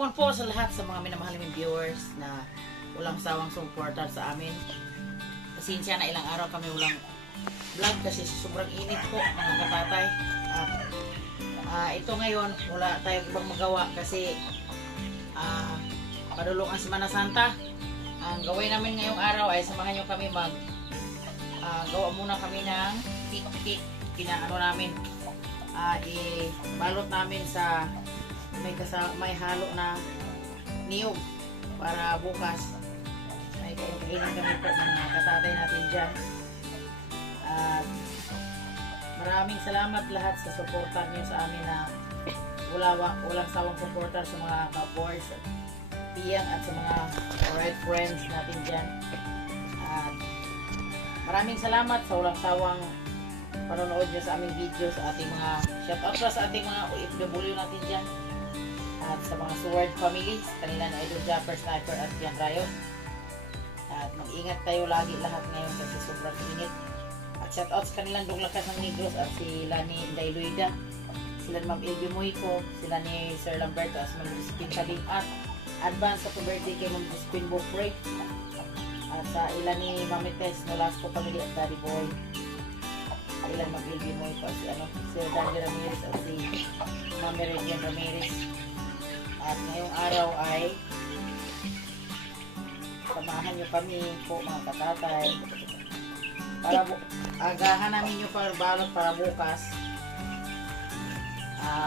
hapon po sa lahat sa mga minamahal naming viewers na walang sawang supporter sa amin. Pasensya na ilang araw kami walang vlog kasi sobrang init po mga katatay. Ito ngayon wala tayong ibang magawa kasi padulong ang Semana Santa. Ang gawin namin ngayong araw ay samahan nyo kami gawa muna kami ng tik-tik. Pinaano namin ibalot namin sa may halo na niyog para bukas ay kainin kami po mga katatay natin dyan. At maraming salamat lahat sa suporta niyo sa amin na walang sawang suporta sa mga ka-boys, tiyang at sa mga right friends natin dyan. At maraming salamat sa walang sawang panonood nyo sa aming video, sa ating mga shoutout sa ating mga OFW natin dyan. At sa mga Sword families, kanila na Idol Japper, Sniper at Yan Rayo. At mag-ingat tayo lagi lahat ngayon kasi sobrang init. At shoutout sa kanilang Duglakas ng Negros at sila ni Inday Luida, sila ni Ma'am Ilby Moico, sila ni Sir Lamberto as Ma'am Josephine Tabing at advance sa birthday kay Ma'am Josephine Bofrey. At sa ilan ni Mami Tess Nolasco Family at Daddy Boy, ilan Ma'am Ilby Moico at si Dandy Ramirez at si Ma'am Meridian Ramirez. At ngayong araw ay samahan nyo kami po mga katatay para agahan namin yung balot para bukas.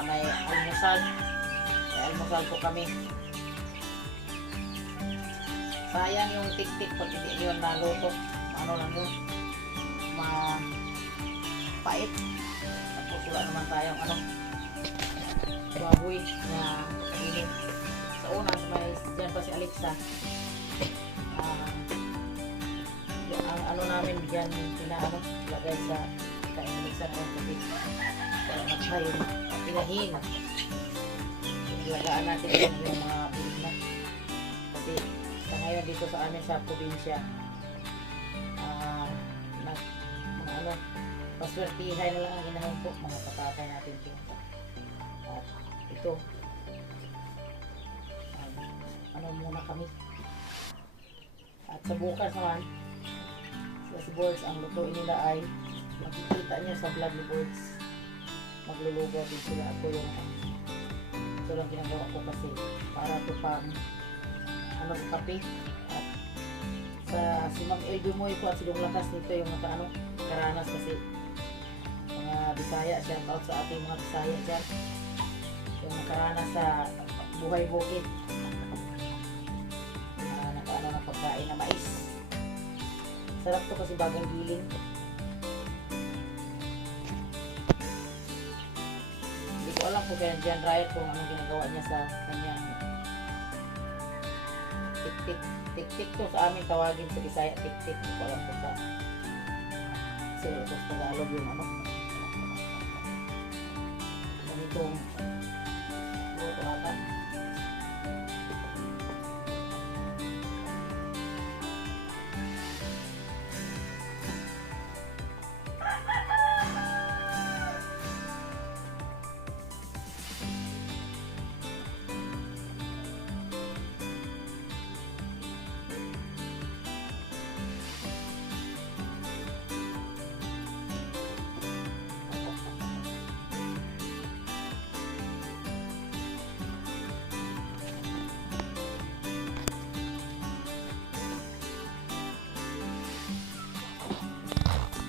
May almusal po kami. Sayang yung tik-tik pag hindi yun naluto, ano lang yun, mapait. Tapos wala naman tayong baboy na kainin. Sa una, may dyan pa si Alexa. Ang namin dyan, lagay sa kain Alexa na yung tubig. Para magsayin, pinahin. Ilagaan natin yung mga bilis na. Kasi sa ngayon dito sa amin sa probinsya, paswertihay na lang ang inahin po, mga katatay natin po. At ito, muna kami. At sa bukas naman, si Boards, ang lutuin nila ay makikita niyo sa vlog ni Boards. Maglulugaw din sila. Ako yung ito lang ginagawa ko kasi para ito pang sa kape. At sa si Ma'am Elby Moico at si Duglakas nito yung karanas kasi mga Bisaya, shout out sa ating mga Bisaya dyan, yung nakaranas sa buhay bukid na ng pagkain na mais. Sarap to kasi bagong giling. Hindi ko alam kung kaya Jan Riot kung anong ginagawa niya sa kanyang tik-tik. Tik-tik to sa amin tawagin sa Bisaya, tik-tik. Hindi ko alam kung sa Tagalog yung ganitong buto ata.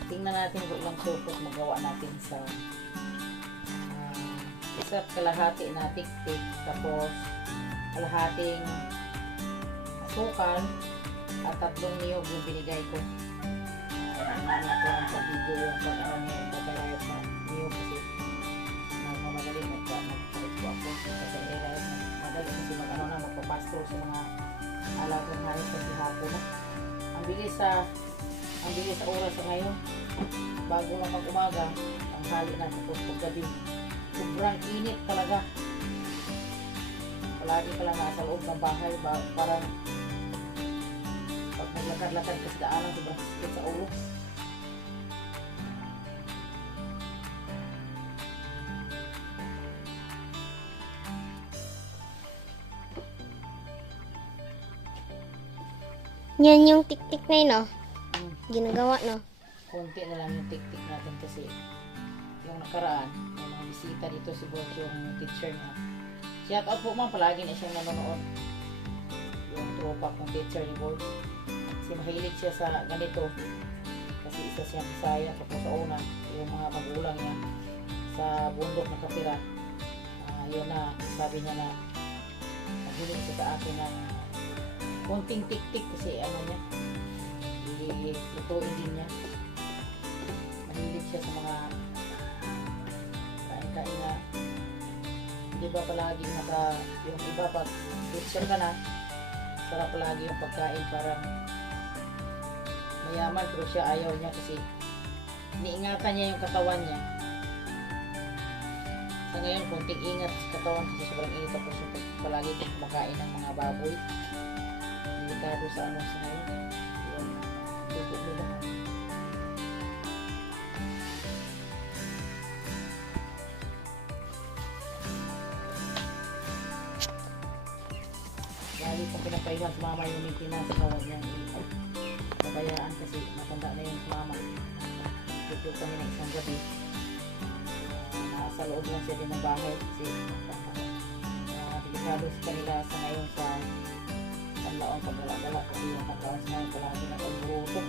Tingnan natin kung ilang supot magawa natin sa isa't kalahati na tik-tik, tapos kalahating asukal at 3 niyog yung binigay ko. Namin ko lang sa video yung pagkakayot na niyog kasi magaling nagpalit ko ako kasi magaling kasi magpapasto sa mga alagang hayop kasi hapon na. Ang bilis sa oras sa ngayon, bago na mag-umaga, ang hali na tapos paggabi. Sobrang init talaga. Palagi ka lang nasa loob ng bahay, parang pag naglakad-lakad ka sa daanan, sobrang sakit sa ulo. Yan yung tik-tik na yun, no? Hmm. Ginagawa, no? Konti na lang yung tik-tik natin kasi yung nakaraan, yung mga bisita dito si Boss, yung teacher niya. Shout out po ma'am, palagi na siyang nanonood. Yung tropa kong teacher ni Boss. Kasi mahilig siya sa ganito. Kasi isa siyang Bisaya, tapos sa una, yung mga magulang niya sa bundok nakatira. Yun na, sabi niya na mahilig siya sa akin ng konting tik-tik kasi ano niya, ilutuin din niya. Mahilig siya sa mga kain-kain na di ba palagi yung iba pag teacher ka na, sarap palagi yung pagkain parang mayaman, pero siya ayaw niya kasi iniingatan niya yung katawan niya. Sa ngayon, konting ingat sa katawan kasi sobrang init, tapos yung palagi kong kumakain ng mga baboy. Delikado sa ano sa ngayon. Yung dugo nila. Lagi kong pinapaiwan sa mama yung maintenance sa kawan niya. Pabayaan kasi matanda na yung mama. Tutulog kami ng isang gabi. Nasa loob lang siya din ng bahay kasi delikado sa kanila sa ngayon sa panlaon pagdala-dala kasi yung panlaon sa ngayon palagi na pagburuto.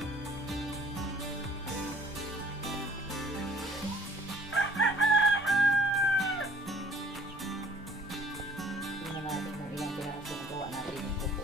Tingnan natin kung ilang piraso na gawa natin ito po.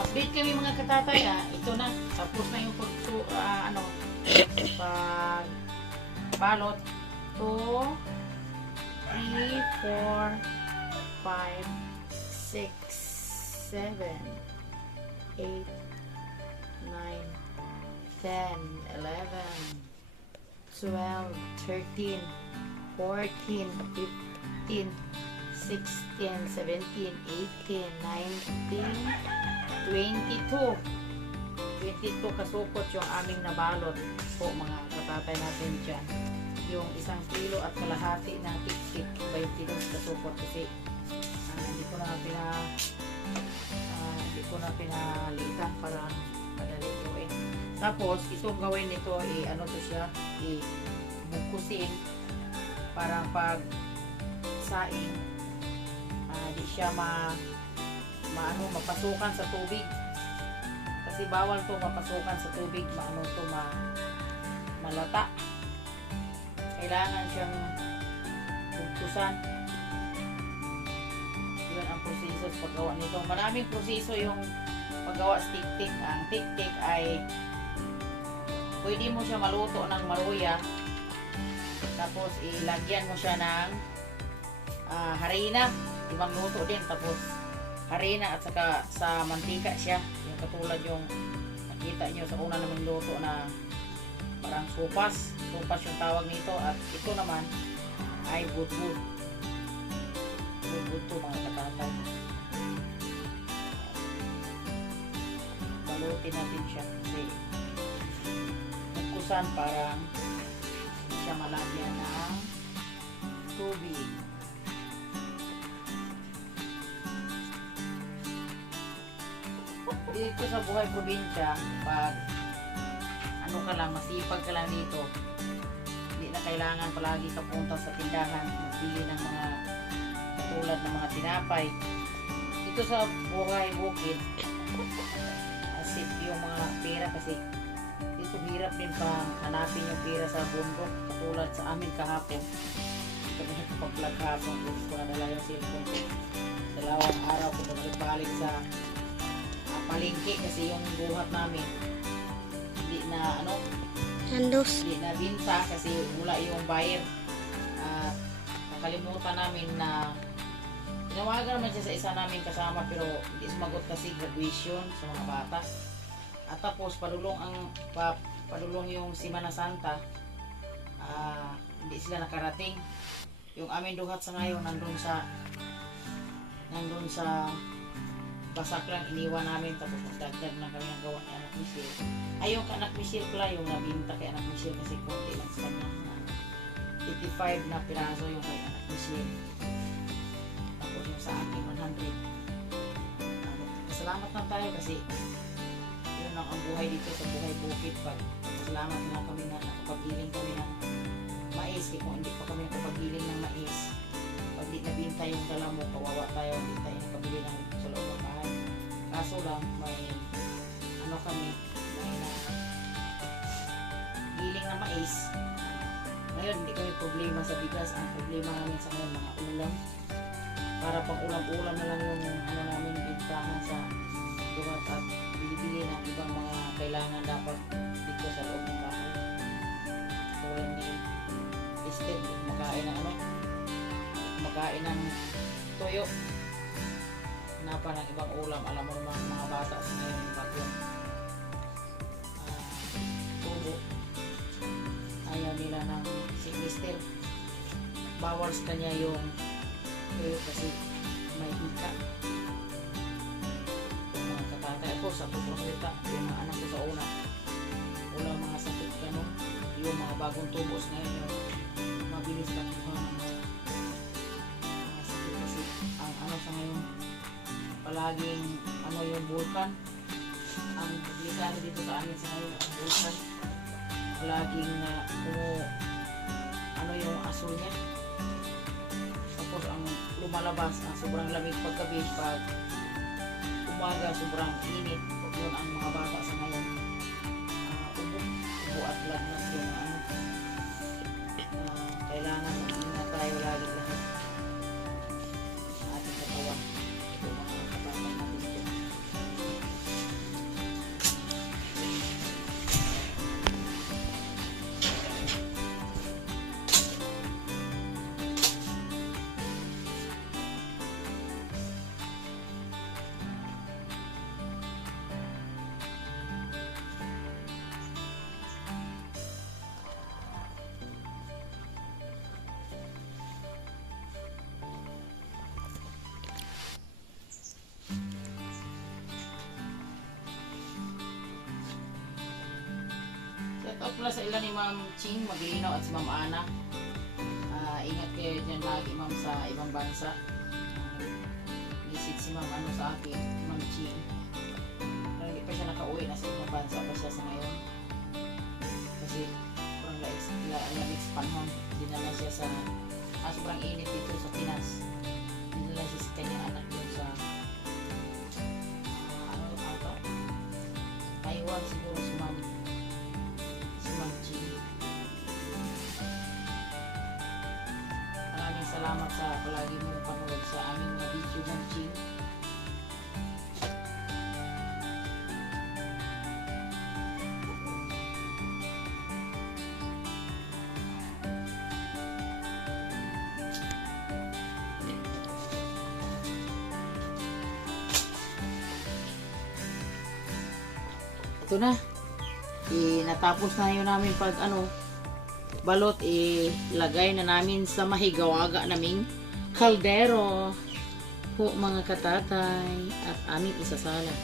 Update kami mga katatay ito na, tapos na yung pag balot 2, 3, 4, 5, 6, 7, 8, 9, 10, 11, 12, 13, 14, 15, 16, 17, 18, 19, 22 kasupot yung aming nabalot po mga katatay natin dyan. Yung 1 kilo at kalahati na tik-tik 22 kasupot kasi hindi ko na pinalitan para madali gawin. Tapos itong gawin nito ano to siya, bugkusin para pag saing di siya mapasukan sa tubig kasi bawal to mapasukan sa tubig, malata, kailangan siyang bugkusan. Yun ang proseso sa paggawa nito. Maraming proseso yung paggawa sa tik-tik. Ang tik-tik ay pwede mo siya maluto ng maruya, tapos ilagyan mo siya ng harina, ibang luto din, tapos harina at saka sa mantika siya, yung katulad yung nakita nyo sa una namang luto na parang sopas yung tawag nito, at ito naman ay budbud to mga katatay. Balutin natin siya kasi bugkusan parang siya malagyan ng tubig. Dito sa buhay probinsya, pag ano ka lang, masipag ka lang dito, hindi na kailangan palagi ka punta sa tindahan magbili ng mga tulad ng mga tinapay. Dito sa buhay bukid, asip yung mga pera kasi dito hirap din pa hanapin yung pera sa bundok, katulad sa amin kahapon. Kami nakapag-vlog kahapon, gusto ko nadala yung cellphone ko. Dalawang araw ko balik sa palengke kasi yung buhat namin hindi na hindi na binta kasi wala yung buyer. Nakalimutan namin na Tinawagan naman siya sa isa namin kasama pero hindi sumagot kasi graduation sa mga bata. At tapos padulong yung Semana Santa. Hindi sila nakarating. Yung aming duhat sa ngayon nandun sa Basaklan, iniwan namin tapos nagdagdag na kami ng gawa ni Anak Michelle. Ay, yung Anak Michelle pala, yung nabinta kay Anak Michelle kasi konti lang sa kanya. 85 na piraso yung kay Anak Michelle. Tapos yung sa akin, 100. Salamat lang tayo kasi yun lang ang buhay dito sa buhay bukid. Salamat lang kami na nakapagiling kami ng mais. Kung hindi pa kami nakapagiling ng mais, pag di nabinta yung dala mo, kawawa tayo, hindi tayo nakabili ng sa loob ng bahay. Kaso lang, may giling na mais. Ngayon, hindi kami problema sa bigas. Ang problema namin sa ngayon, mga ulam. Para pang ulam-ulam na lang yung namin bintahan sa dumat at bibili ng ibang mga kailangan dapat dito sa loob ng bahay. Tulad ni Esther, makain ng toyo. Hanapa ng ibang ulam. Alam mo naman mga bata sa ngayon yung bagyong tubo. Ayaw nila ng si Esther. Bawal sa kanya yung toyo kasi may hika. Yung mga katatay ko sa pupunita, yung mga anak ko sa una, walang mga sakit ganun. Yung mga bagong tubos ngayon, yung mabilis na kuha ng mga sakit kasi ang sa ngayon, palaging yung vulkan. Ang delikado dito sa amin sa ngayon, ang vulkan. Palaging yung aso niya. Tapos ang lumalabas, ang sobrang lamig paggabi, pag umaga, sobrang init. Yun ang mga bata sa ngayon. Ubo at lagnat yung kailangan mag-ingat tayo lagi lahat sa ating katawan. Ito mga kabata natin dyan. Shout out pala sa ilan ni Ma'am Ching Maglinaw at si Ma'am Ana. Ingat kayo dyan lagi, Ma'am, sa ibang bansa. Visit si Ma'am sa akin, Ma'am Ching. Pero hindi pa siya nakauwi, nasa ibang bansa pa siya sa ngayon. Kasi sobrang lamig sa panahon. Dinala siya sa sobrang init dito sa Pinas. Dinala siya sa kanyang anak doon sa Taiwan siguro si Ma'am Ching. Maraming salamat sa palagi mong panood sa aming mga video, Ma'am Ching. Ito na. Natapos na yun namin pag balot, ilagay na namin sa mahigawaga naming kaldero po mga katatay at aming isasala.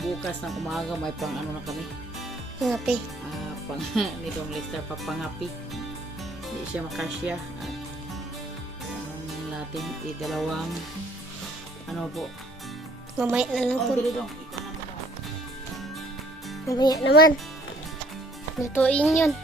Bukas ng umaga may pang na kami. Ngapi. Pang nitong Lester papangapi. Hindi siya makasya. At natin dalawang po. Mamaya na lang po. Dali dong. Mamaya naman. Lutuin yun.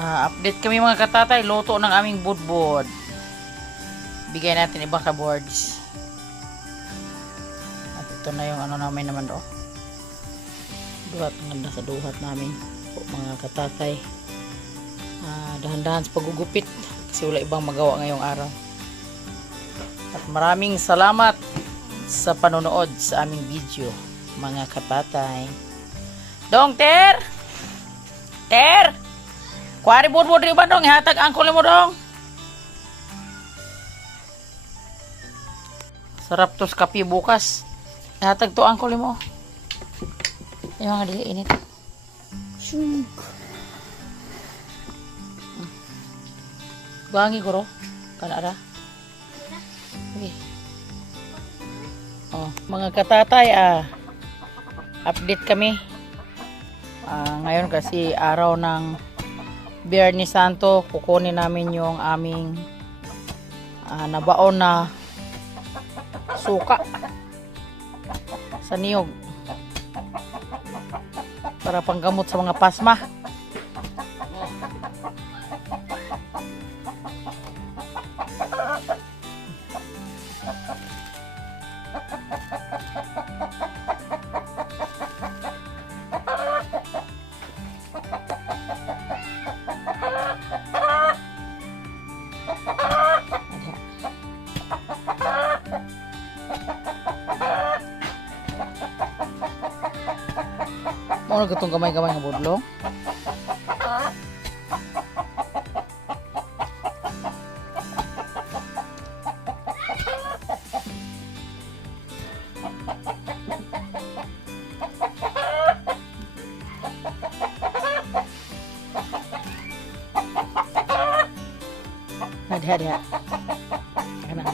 Update kami mga katatay. Luto ng aming budbud. Bigay natin iba ka boards. At ito na yung namin naman do. Duhat, ang ganda sa duhat namin po mga katatay. Dahan-dahan sa pagugupit kasi wala ibang magawa ngayong araw. At maraming salamat sa panonood sa aming video, mga katatay. Dong, Ter! Ter! Kuwari budbud rin ba dong? Ihatag angkol mo dong. Sarap tos kape bukas. Ihatag to angkol mo. Yung mga dili init. Shunk. Gangi guro. Kanara. Okay. Oh, mga katatay, update kami. Ngayon kasi araw ng Biyernes Santo, kukunin namin yung aming nabaon na suka sa niyog para panggamot sa mga pasma. Ano gatong gamay-gamay nga budlong? Hadi-hadi. Kana.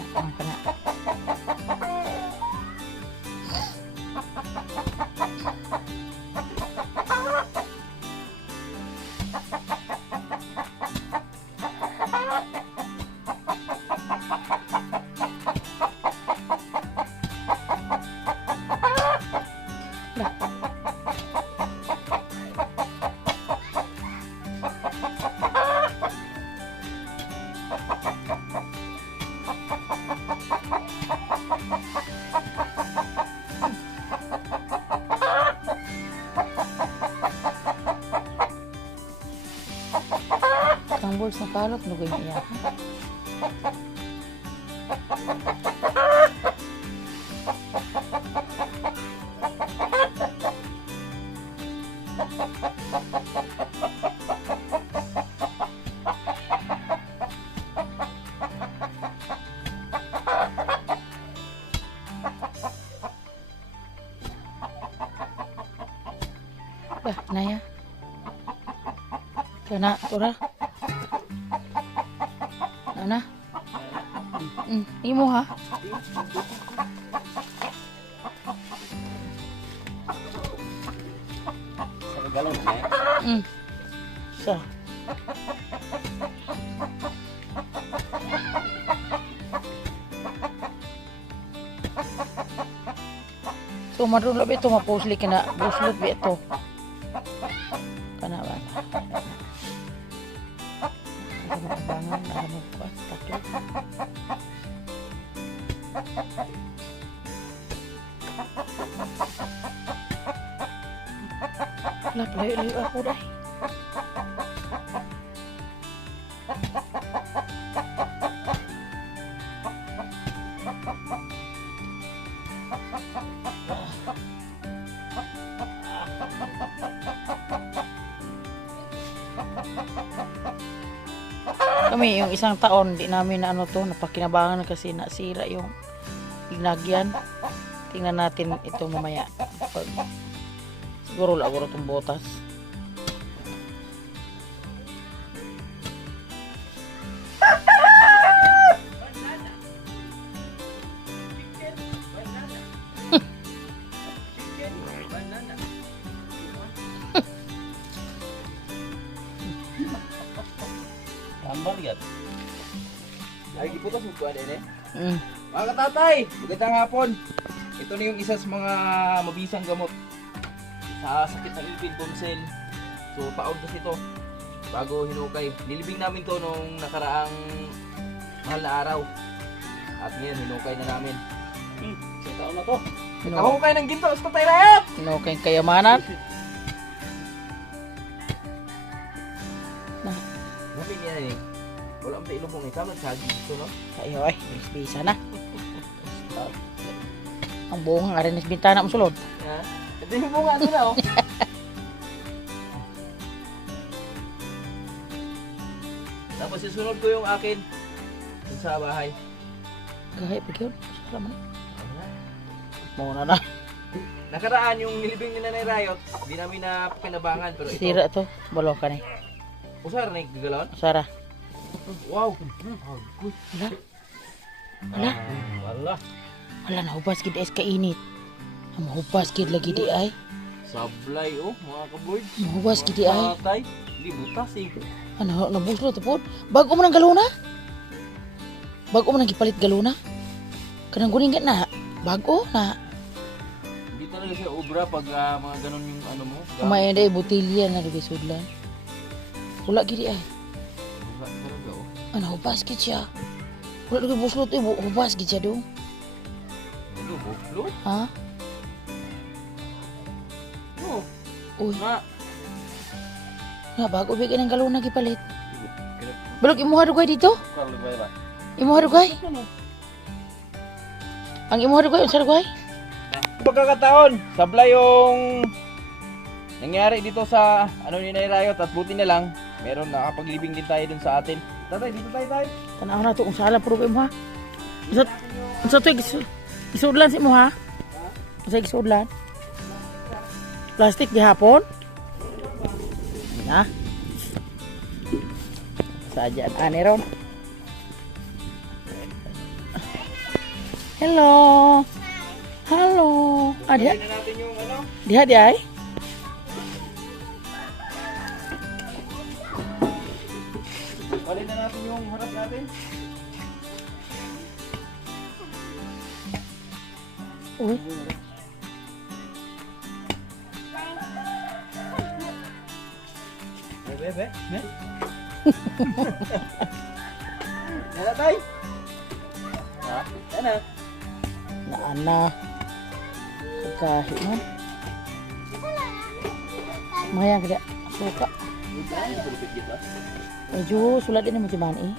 Ang balls na kalot, nugay na iyak. Naya. Kana, tura. Ana? Imo ha? Sa galon niya. Sa. So madulo ba ito mapusli ka na buslot ba ito? Kana ba? Bangon na ano ba? Takot. Layo-layo ako dahil. Kami yung isang taon di namin na ano to napakinabangan kasi nasira yung ginagyan. Tingnan natin ito mamaya. Siguro laguro itong botas. Tambal yan. Ay, giputos mo ko din eh. Mm. Mga katatay, magandang hapon. Ito na yung isa sa mga mabisang gamot sa sakit ng ipin, tonsil. So, taon kasi ito. Bago hinukay. Nilibing namin to nung nakaraang mahal na araw. At ngayon, hinukay na namin. Sa taon na to. Nakahukay ng ginto, sa tatay Rayat! Hinukay kayamanan. Sabi niya eh, wala ang ilong mong ikamag sa dito, no? Ayo ay, bisa na. Ang buong nga rin is bintana mo sulod. Ha? Ito yung bunga ito na, oh. Tapos susunod ko yung akin dun sa bahay. Kahit pag yun. Salamat. Muna na. Nakaraan yung nilibing ni Nanay Rayot, di namin na pinabangan. Pero ito, Sira to. Balo ka ni. usar na yung gagalon. Sara. Wow! Wala. Wala. Wala. Wala na. Hubas gid es kainit. Mahubas gid lagi di ay. Sablay, oh, mga kaboy. Mahubas gid di ay. Patay. Hindi butas eh. Ano, nabuslo to po. Bago mo ng galuna? Bago mo nang gipalit galuna? Kanang guning na. Bago na. Hindi talaga siya obra pag mga ganun yung ano mo. Kumain day botilya na lagi sudlan. Wala gid di ay. Wala talaga, oh. Ano, hubas gid siya. Wala lagi buslo to. Hubas gid siya dong. Ano, buklo? Ha? Oh, Uy. na. Bago bigay ng galuna gipalit. Balog imuha dugay dito? Karlo ba ba? Imuha dugay? Ang imuha dugay, unsa dugay? Pagkakataon, sablay yung nangyari dito sa ano ni Nanay Rayot at buti na lang meron nakapaglibing din tayo dun sa atin. Tatay, dito tayo tayo. Tanaw na to, unsa alam problem mo ha? Unsa to gisudlan si mo ha? Unsa gisudlan? Plastic gihapon? Na? Sajaan ani ron. Hello. Hello. Ada? Tingnan natin yung ano. Diha di ay? Walin na natin yung harap natin. Uy. Bebe. Yana tayo. Ha? Yana. Naana. Kahit man. Mayang kada suka. Medyo sulat din mo cuman eh.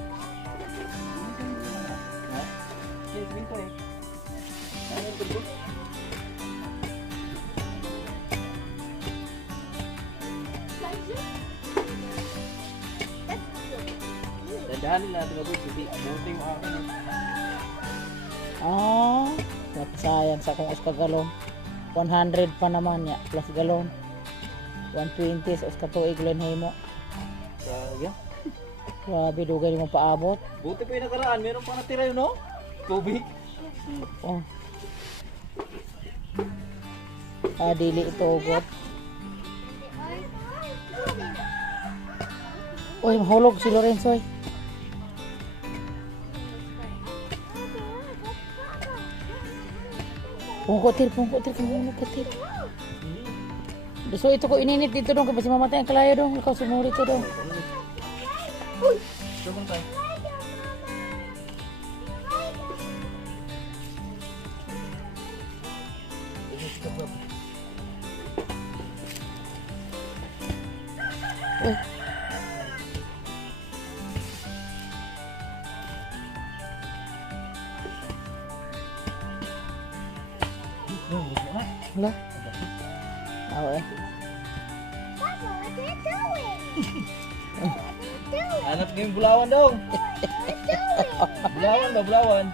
Dadahanin natin ako kasi buti yung akin. Oh, sayang sa kung uska galon. 100 pa naman ya plus galon. 120 sa uska tuig lang himo. Sayang. Grabe dugay mo paabot. Buti pa yung nakaraan, meron pa natira yun, no? Tubig. Oh. Dili ito ugot. Uy, mahulog si Lorenzo eh. Pungkotir kung pungkotir. So ito ko ininit dito dong kasi mamatay ang kalaya dong. Ikaw sumuri ito dong. Saan tayo? Uy. Hala. Aw eh. Hanap ko yung bulawan daw. Bulawan ba, bulawan?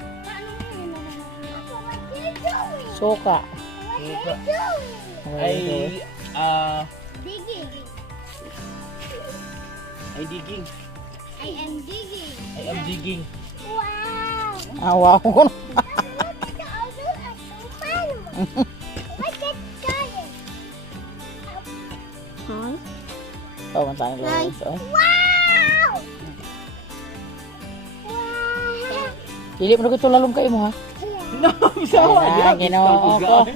Suka. Suka. Ay, Digging. Ay digging. I am digging. I am digging. Wow. wow. Look at the other animal. What's that giant? Huh? Oh, matangin lang. So, Wow! Wow! dili mo na ito lalong kayo mo ha. No, isawa Ayan, ginoo ko.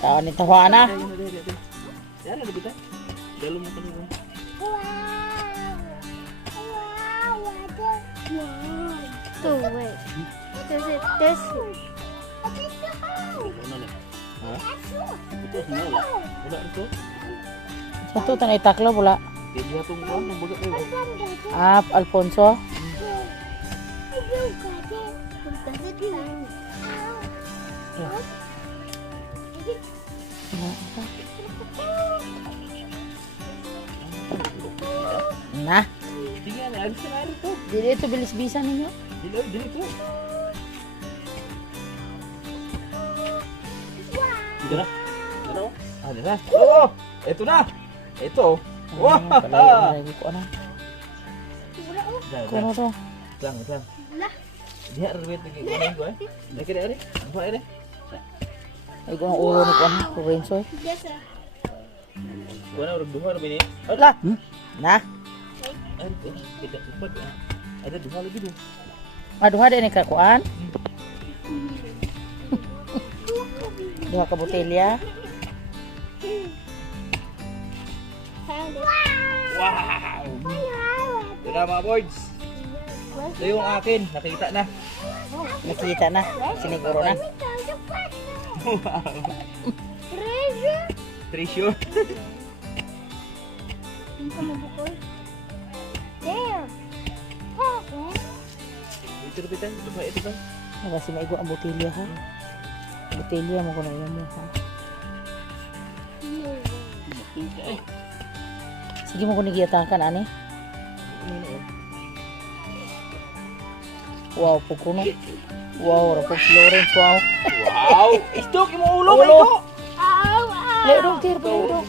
Tawa ni tawa na. Yan, ano kita? Dalo mo kanina. Wow! Wow! Wow! So wait. Does it this? Ano na? Ha? Ito, wala. Wala ito. Sa ito, tanay taklo, wala. Kaya itong buwan, ang bagat tayo. Does it Na. Tingnan, alis na alis to. Dili ito bilis-bisan ninyo. Dili to. Dira. Ano? Ah, dira. Oh, ito na. Ito. Wow. Palagi ko na. Dah. Kuno to. Lang. Dia rewet lagi kuno gue. Lagi deh. Apa ini? Ay ko ang ulo ni kuno, Lorenzo. Biasa. Kuno udah dua lebih ni. La. Na. Tidak cepat. Ada dua lagi tu. Aduha din ni kakuan. Duha ka botelya. Wow. Ito na mga boys. Ito yung akin. Nakita na. Nakita na. Siniguro na. Treasure. There. Ito rupitan. Ito ba? Kasi maigo ang botelya ha. Botelya mo ko na iyan mo ha. Sige mo ko nigiyatakan ani. Wow, pukuno. Wow, rapog Florence, wow. Wow. Istok yung ulo. Ulo. Ow, Leo dong, tir, leo dong.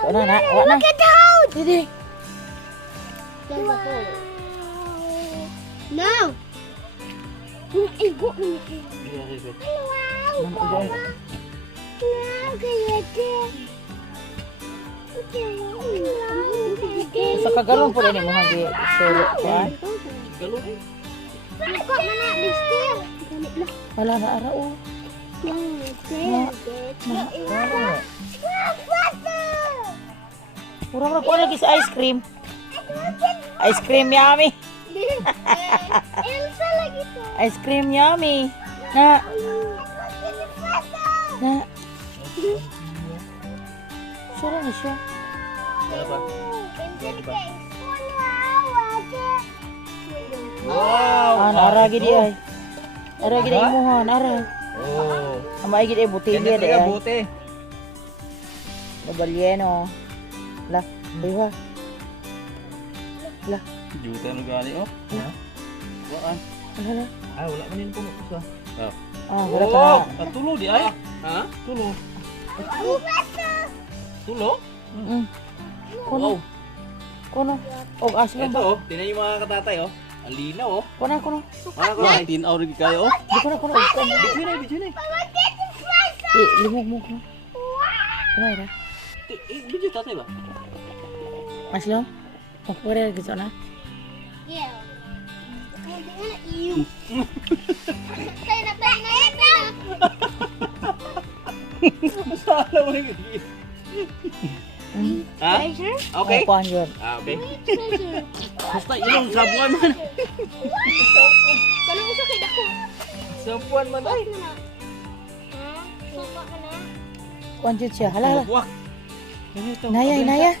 Wala na, wala na. Didi. Wow. No. Igo ni. Wow. Sa kagalong po rin mo hagi solo kuan. Galon eh. Kok mana listir? Wala na ara o. Murang ra kuan lagi sa ice cream. Ice cream yummy. Elsa lagi tuh. Ice cream yummy. Na. Na. Sura na siya. Apa? Ah, nara gid ay. Nara gid imuha, nara. Oh. Amay gid ay botelya Ganyan de talaga ay. bote. Babalyeno. La, diwa. La, Juta mo gali oh. Ha? Waan. ala. Ah, wala man puno sa. Oh. Ah, wala ka na. Tulo di ay. Ha? Tulo. Tulo? Mm. Kuno, Wow. kuno. Og aslo Ito ba? oh, tinan yung mga katatay oh. Ang linaw oh. Kuno, kuno. Mga katatay. Tinaw rin kayo oh. Di kuno, kuno. Og kan. Video na. Limog mo kuno. Kuno ira. Video tatay ba? Aslo. Og pare gid na. Yeah. Kemudian iu. Tayo na. Sala mo rin. Ha? Treasure? Okay. Kuan yun. Ah, okay. Treasure. Basta yung sabuan man. Kalau usah kayak aku. Sabuan man ay. Suka ka na? Kuan jud siya. Hala, hala. Wah. Ganito. Inaya, inaya.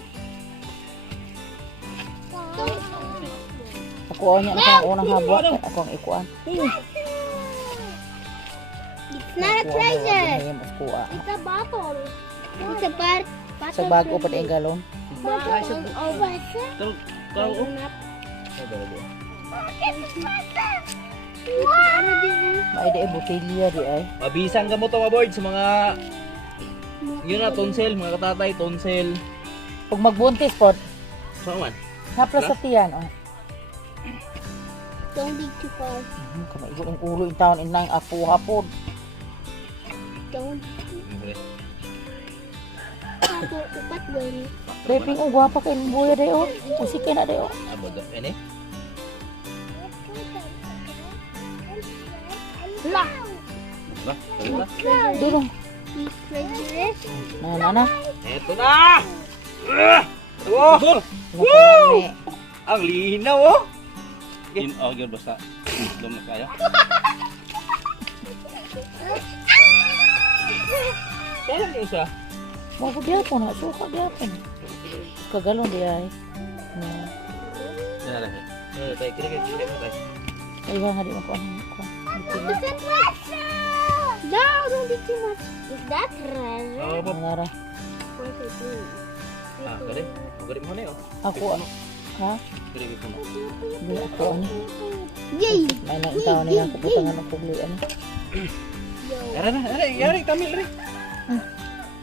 Ako nya na kang unang habwa. Ako ang ikuan. It's not a treasure. Kuha. It's a bottle. It's a bar. Sa bago pa din galon. Bottle. Oh, bottle. Tahu oh. Wow. May di botelya di ay. Mabisan ka mo to mga board sa mga yun na tonsel, mga katatay tonsel. Pag magbuntis pod, Saan man? hapla sa tiyan oh. Don't be too far. Kamay ko ang ulo in town in nang apo hapon. Don't. Ako upat gani. Reping oh gwapa kay buya day oh. Usik kay na day oh. Abo da ini. Lah. Ba, wala. Dulong. Treasure. Na. Eto na. Wow! Woo! Ang linaw oh. Yun basta lumag kayo. Kailan yung isa? Mo po gyapon na suka gyapon. Kagalon di ay. No. Tayo, kira tayo. Ay, nga di mo ko ano. Look at treasure! No, don't eat too much. Is that treasure? Oh, Bob. Nara. What is it? Ah, gali. Gali mo na yun. Ako, ha? Gali mo na. Hindi ako, ano. Yay! May nang tao na yung kuputangan ng kugli, ano. Yara na, yari, tamil rin.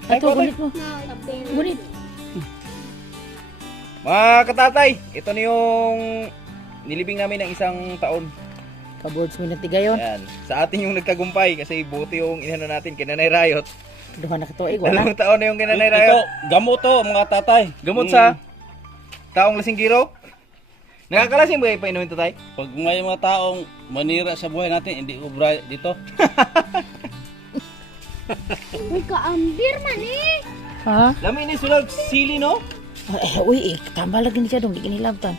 Ito, gulit mo. No, it's a bear. Gulit. Mga katatay, ito na yung nilibing namin ng isang taon. Kaboards mo natigayon. Ayan. Sa atin yung nagtagumpay kasi buti yung inano natin, kinanay Riot. Duha na katuig, wala. 2 taon na yung kinanay Ito, Riot. gamot to mga tatay. Gamot sa taong lasinggiro. Nakakalasing ba yung painumin to, tay? Pag may mga taong manira sa buhay natin, hindi ubra dito. Uy, kaambir man eh! Ha? Lami ni sulag sili, no? Uy, tama lagi ni siya dong, di kinilabtan.